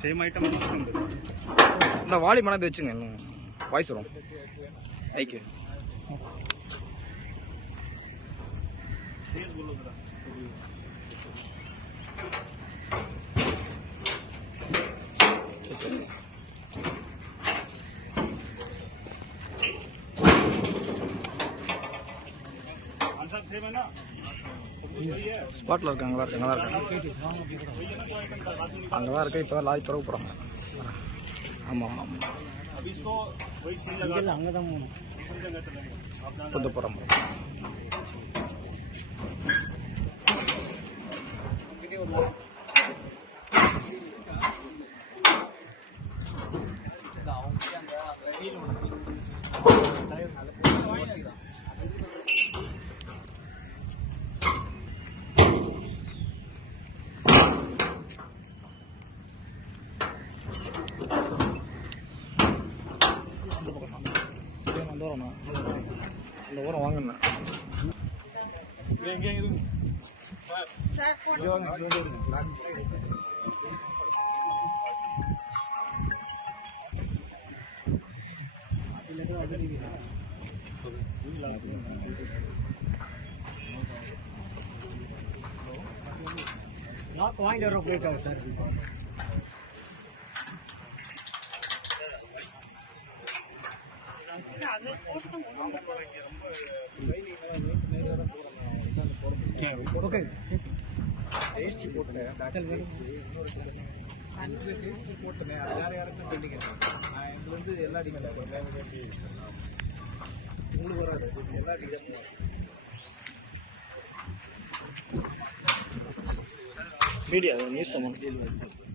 Same item இந்த வாலி மனது வச்சுங்க இன்னும் வாய்ஸ் வரும். ஐக்கு Thank you. ஸ்பாட்டில் இருக்கு அங்கே இருக்கு அங்கே இருக்கு. அங்கே தான் இருக்கு இப்போ லாரி துறவு போகிறாங்க ஆமாம் ஆமாம் அங்கே தான் புத்த போகிறோம் அவங்க அந்த ஊரம்ண்ணா அந்த ஊரம் வாங்கண்ணா எங்கே இருக்கு வாங்கிட்டு வர போயிட்டாங்க சார். போட்டேன் அஞ்சு டேஸ்டி போட்டேன் யார் யாருக்கும் பெண்டிங் நான் எங்களுக்கு வந்து எல்லா டிக்கெட் உங்களுக்கு வராது எல்லா டிக்கெட் மீடியா நியூஸ் சம்மந்தம்